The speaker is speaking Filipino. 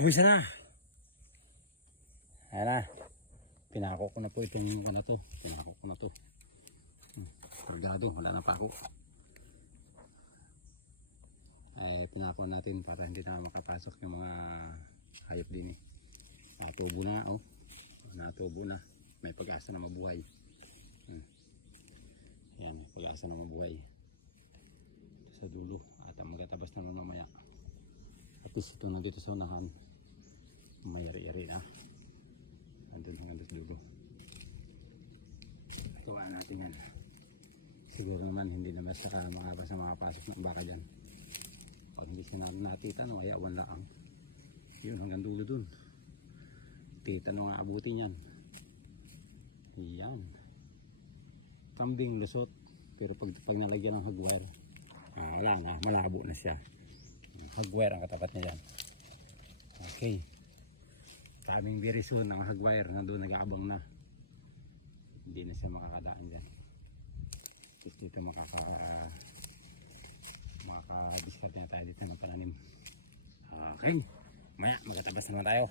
Umpisa na. Ayan na. Pinako ko na po itong ano to. Pinako ko na to. Kargado. Wala na pa ako. Ay pinako natin para hindi na makapasok yung mga hayop din eh. Natubo na oh. Natubo na. May pag-asa na mabuhay. Yan. Pag-asa na mabuhay. Ito sa dulo. At magatabas na nun mamaya. At least ito nandito sa unahan. May iri-iri na. Andun hanggang sa dulo. Tuwaan natin yan. Siguro naman hindi naman saka makabasa makapasok ng baka dyan. Pag hindi siya nakita na mayawan lang. Yun hanggang dulo dun. Tita nung aabutin yan. Yan. Kambing lusot. Pero pag nalagyan ng hagwire, wala na. Malabo na siya. Hagwire ang katapat niya dyan. Okay. Kaming very soon ang hagwire na doon nag-aabang na. Hindi na siya makakadaan dyan. Tapos dito makakadiskarte na tayo dito ng pananim. Okay. Maya magkatabas naman tayo.